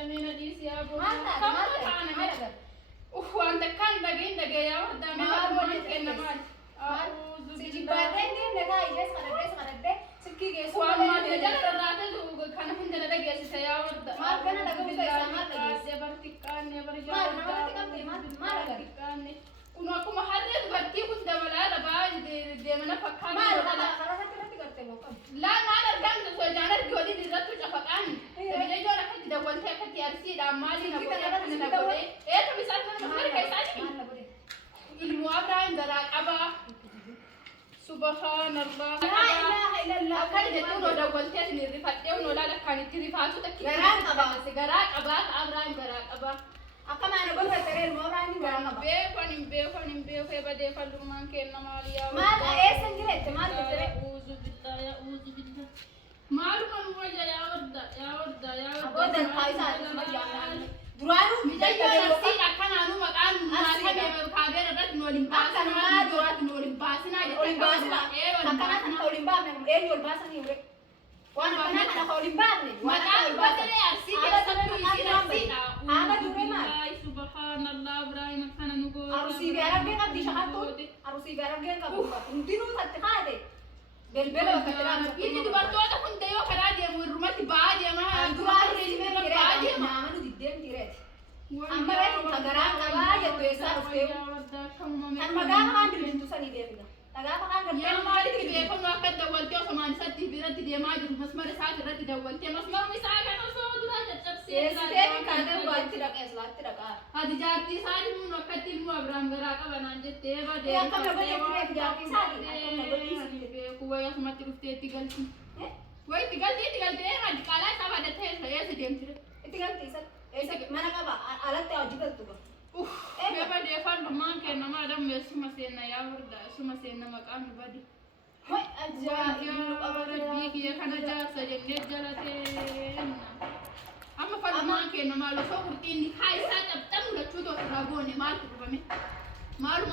العالمين ليس يا ابو ما أنا وانت كان دقين يا ورد ما اقول انما اعوذ سيجي بالله بعدين دي لقى يجلس خدته سكي جيس وما تجلد الراتب وكان عندنا دقيقة يا ورد ما كان دقيقة بالله يا برتكان يا برجال ما برتكان ونوكم حريت برتي كنت ولا باج دي من فكان ما خلاص انت قلت موقف لا ما نرجع نسوي الجودي دي ذات تفقان تبي جوا حد دولت كتي ارسي مالي نقول انا نقول ايه تبي سالفه ما كيسالني المؤامرة دراك أبا سبحان الله لا إله إلا الله كان جتون دولتين الرفاتين ولا لك كانت رفاتو تكي غراك أبا سجراك أبا أبراهيم غراك أبا أكما أنا قلت ترى المؤامرة عندي غراك أبا بيو بدي فلومان كنا ماليا ما إيه سنجرت ما ترى أعوذ بالله أعوذ بالله معلومة موجة يا ورد أبدا القايسات ما جانا درانو مجاي نفسي أكان أنو مكان ما كان كابير رد نولمباس أكنا درات نولمباسنا أولمباسنا أكنا أنا أولمباسنا إيه أولمباسنا يوري وأنا أنا أولمباسنا مكان بدري أرسي أنا درما سبحان الله إبراهيم كان نقول أرسي بيرجع قبل شهادة أرسي بيرجع قبل ندينو تتخاذ بالبلد وكتلام يجي دبرتوتا كنت يو كرادي ورمتي بعد يا ما دراسة بعد يا ما عملوا ضدين تيرات أما رأيت تجارات كبار يتوسع وستيو المجال ما عندي بنتو سني بيرجع تجارات ما عندي يا مالك بيكون وقت دولتي وسمان ستي بيرد دي ما جرب مسمار ساعة رد دولتي مسمار مساعة كانوا سوا دراسة تفسير يستيقظ كذا وقت ترك إسلام ترك هذه جاتي ساعة من وقت المو أبرام غراك بنانجة تيبا دي يا كم نقول يترك جاتي ساعة كوي يا سمعت رفتي تقلتي وين تقلتي ما دكالا سبعة تهيس يا سديم ترى تقلتي سر إيش ما نكبا على تأجيل تبغى يا بدي فان ما كان ما دام يسمع سينا يا ورد سمع سينا مكان بدي هاي أجا يا ربي يا كنا جالس جنة جلتين أما فان ما كان ما لو فقرتين هاي ساعة تمر تشوتو ترابوني ما تربمي مالو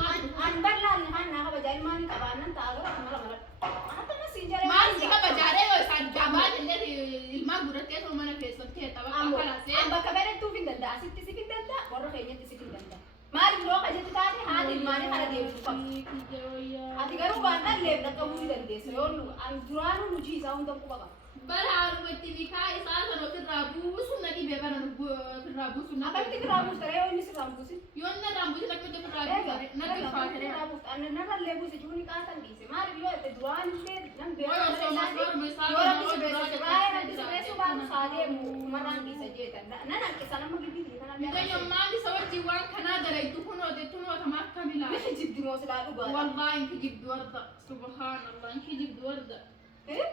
أن بدلا نحن بجاي ما نكبا نتعالوا مرة أنا تما سينجر ما سيكا بجاري وسان جابات اللي ما قرأتيه ثم أنا في سنتين تبغى خلاص أم بكبرت تو في الدندا أسيت تسيك الدندا مرة خيني تسيك الدندا ما لو أجت تاني هذا الماني هذا ديم فك هذا كانوا بعدنا ليه نكمل الدندا سيقولوا أم درانو نجي ساون تبغى بقى برهان وتنيكا إساسا وفي الرابوس ونجي بيبان في الرابوس أكلت في الرابوس ترى يوم نسي الرابوس يوم الرابوس نكمل في الرابوس نكمل فاترة الرابوس أنا نرى لبوس جوني كاتن ديسه ما ربيو تدوان ليه نم بيو ويا سوما مسار يورا بيس بيس راي نديس بيس وبعد سادة مران ديسه جيتا نانا كسانا ما قلبي دي أنا ميدا يوم ما دي سوى جوان كندا لا يدخلون ودتون وتمام كاملا مش جد موسلا لبوا والله إنك جبت وردة سبحان الله إنك جبت وردة إيه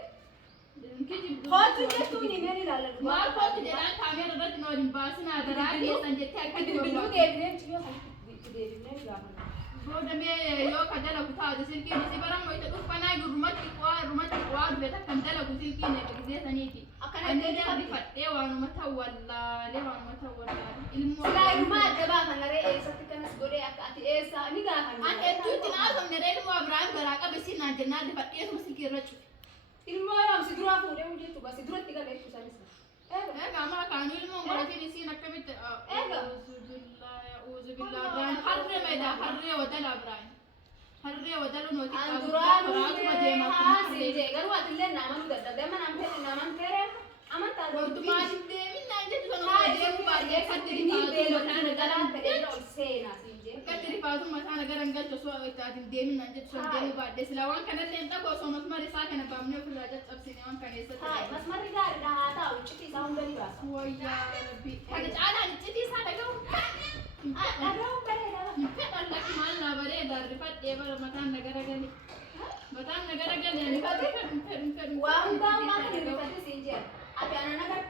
إنك جبت خاطر جتوني ماني لا لا ما قلت لي أنا كاميرا رد نورين باسنا دراعي يسنجتها كده بلو ديفنين تيجي ديفنين يا بودا مي يو كدلا كتا سلكي نسي برام ويتا دفنا رمتي قوار بيتا كم دلا كسلكي نكزي سنيتي أنا جابي فتي وانو متولا ليه وانو متولا لا ما جبا هنري إيسا تكنس غوري أكاتي إيسا نيجا هنري أنا تويتي نازم نريد مو أبراهيم براكا بسي ناجنا دي فتي اسمه سلكي رجو المهم سيدرا فوري وجي تبا سيدرا تيجا ليش تسانيس إيه ما كانوا المو غلطي نسي نكمل أعوذ بالله أبراهيم حرّي ميدا حرّي ودل أبراهيم حرّي ودل نوتي أندران ها سيجي قالوا أتلين نامن ددا دائما نامن كره أما تادو وردما جدّي من ناجد سنو ها ديم بعدين كتري بيلو تانا دلان تريلو سينا سيجي كتري فاتو مثلا غرانجل تسوى تادين ديم ناجد سنو ديم بعدين سلاوان كنا لين تقو سونو سماري ساكن بامني في الراجات أبسيني وان كان يسات هاي بس مرة قال ده هذا وشتي ساوند لي بس ويا ربي حاجة على نجتي ساكن أروح بره نفعل لك مالنا بريدا رفعت يبر مكان نجرجلي مكان نجرجلي يعني فاتي وام بام ما كان رفعت سيجي أبي أنا نقدر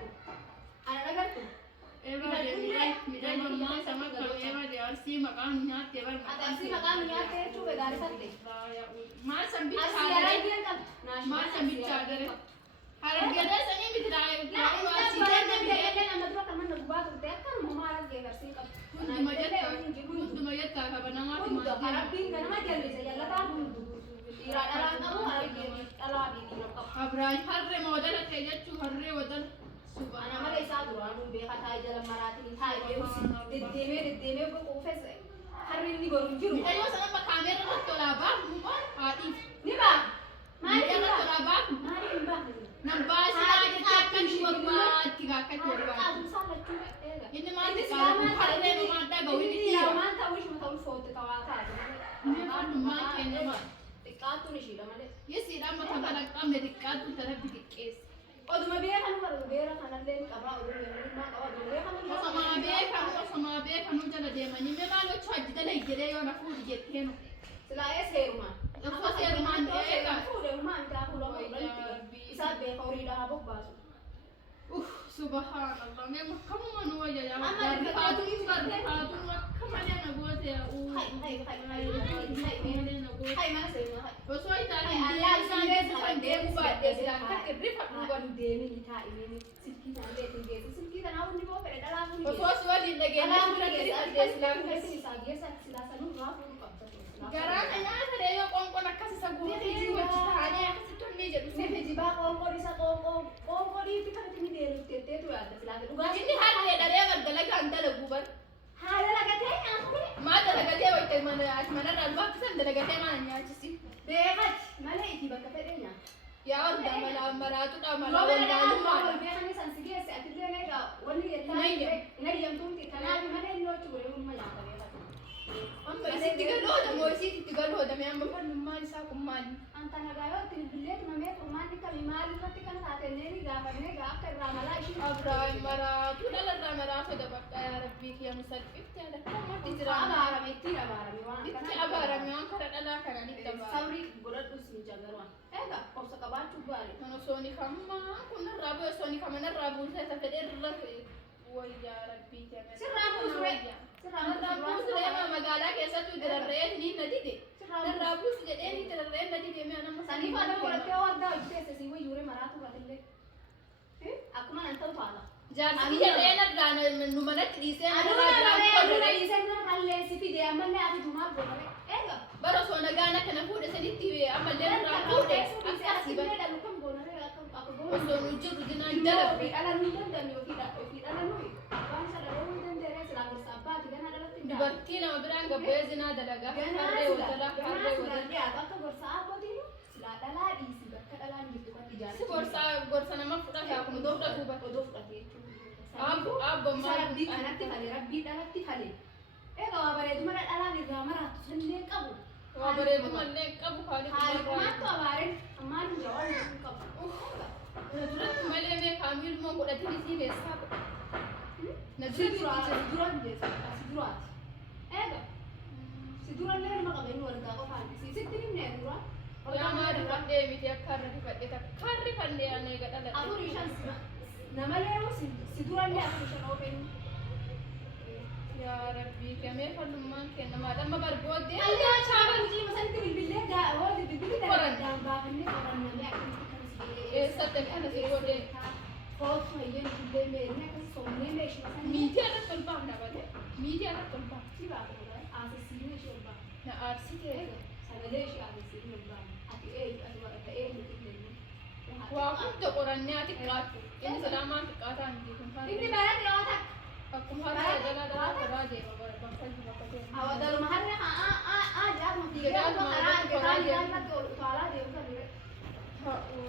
ميدا ماما sama kalau Eva di arsi makan niat ya bar أتأسي مكان يا تيجي بدار ساتي ما sambil أسي cadar أنا كده كم ما sambil cadar harus kita sini bidrai لا أنت بدنا بدنا لما تروح كمان نقبض وتأكل ماما على جيبر سيكاب كنت مجد كذا بنامات كنت أربين أنا ما جالس يلا تعبون إيران أنا أربين ألا بيجي أبراهيم حرّ مودل تيجت شو حرّ ودل أنا ما ليس أدرى أنا بيها تاي جل harri gorun jiru. Ayo sama kamera ratto la ba mu adi. Ni ba? Mali ratto la ba. Mali ba? Nambasi na kita kan gurma tiga ka gurma. Aku salah cuma ega. Ini mali ka harre no mata gawi Ini dia. ya manta wish mata foto tawata. Ni kan ma kenema. Tikatu ni shida male. Yesi da mata kala kamne dikatu tarabi dikes. Oduma beera kan baru beera kanallee qaba oduma ma qaba oduma kan Osama beekanu jala deemanii mee maaloo chaajji dala jedhee yoo na fuudhi jetteenu. silaa seeruma. Osoo seerumaan eega. Fuudhe uumaan isaa fuudhamu isaa beeka horiidhaa bobbaasu. Subhanallah mee makkamuma nu wayya barbaatuun akka malee na goote Hai mana seeruma hai. osoo itaatiin deemsaan kan deemu baadhee silaa akka hirrifa dhugan deemini taa'imini silkii taalee geesse silkii tanaa hundi koo fedhe dhalaa hundi osoo si waliin dhageenyaa biratti dhiyaatee silaa silaa sanuu raafuu qabda. garaana nyaata dee yoo qoonqoon akkas isa guutee wajji taa'anii akkasitti onnee jedhu Nefe jibaa qoonqoon isa qoonqoo dhiitti kanatti ni deeluuf jetteetu yaadda silaa dhugaa. inni harree dharee galdalagaan dalagu bar Haala lagatee nyaatame. maa dalagatee wayte manarraa dhufaa akkasan dalagatee maana nyaachisi Beekati malee itti bakka fedhe nyaata. yaa hundaa malaa maraatudha malaa Yoo mana dhalaa wallaalummaadha beekanii san si geesse atillee egaa wanni jettaa hin ayyamtuuti kanaaf malee inni hojii godhee humna nyaata beekati. amma isitti galooda moo isitti itti galooda mee amma fannummaan isaa kun maali Anta nagaa yoo itti bilbilee tumamee furmaanni kami maal irratti kan taatennee ni gaafannee gaa akka irraa malaa ishii abraahim maraatu dhalarraa maraatu dabaqaa yaa rabbii kiyya musalphifti haala kamatti jira abaarame ittiin abaarame waan itti abaarame waan kara dhalaa kananitti abaarame sabri godhadhus ni jagarwan egaa obsa qabaachuu gaarii kan osooni kammaa kun narraa bu'e osooni kama narraa buusee isa fedhee irra wayyaa rabbii kiyya sirraa buusure narraa buusee magaalaa keessattuu dirarree ni na dide narraa buusu jedhee ni dirarree na dide mee anamma saniif ata godhattee wardaa hojjeteesse si wayyuure maraatu irratillee akkuma nan ta'u taata. jaarsi jedhee narraa nu manatti dhiisee Aduuna narraa malee godhee dhiisee narraallee si fide ammallee ati dumaa godhame eega. bara osoo nagaan akkana fuudhe sanitti ammallee narraa fuudhe akkasii bara dhalu kan goonaree akka osoo nu jirru dinaan dalagu dhala nu dandeenye ofii dhala nuyi waan isa dhaluu hin dandeenye silaa gorsa abbaati gana dhalatti hin dubartii nama biraan gabbee zinaa dalagaa harree wadala harree wadala akka gorsa abbootiin silaa dhalaa dhiisi bakka dhalaan jirtu kan ijaarratu. si gorsa nama fudhataa kun fudhatu bara odoo fudhatee jechuudha. abbo maal Rabbii kanatti kale rabbii dhalatti kale. Egaa waa bareeduma dhalaan irraa maraatu sallee qabu. waa bareedumallee qabu Haalummaattu abaareen ammaan hin jawaan hin qabu. na duratti malee mee kaamii ilmoo godhatanii si keessaa na Si duratti duraa si dura hin jeesu si duraati. Egaa si durallee nama qabeenyu walgaa qofaan sitti himnee dura. yaa maa rifadhee miti akka harra rifadhe takka harri fannee anee gadhaladhe Afurii shan namalee si durallee afurii shan oofeenyu. yaa rabbii kemee fannummaan kennamaa dhamma barbooddee Allee chaaba hojii masanitti bilbilee hooli bilbilii Qoran. baafannee qorannamee akkamitti kan si godhee. eessatti akkana si godhee Foto hayyeen illee meeshaa akkasii soomnee meeshaa sana miitii irratti ol baaf na bale miitii irratti ol baaf si baafata asisiinee ishee ol baafata. na aarsitee Sagalee ishee asisiinee ol baafata. Ati ati warra eenyu illee. waa hunda qorannee ati xiqqaattu inni salaamaan xiqqaataa miti kun Inni bara dhiyoo takka. akkuma harra jalaa jalaa karaa deema bakka bakka deema Hawaasaruma harree jaarma fiigee Jaarma karaa irratti irratti ol utaalaa deemu kan Ta'uu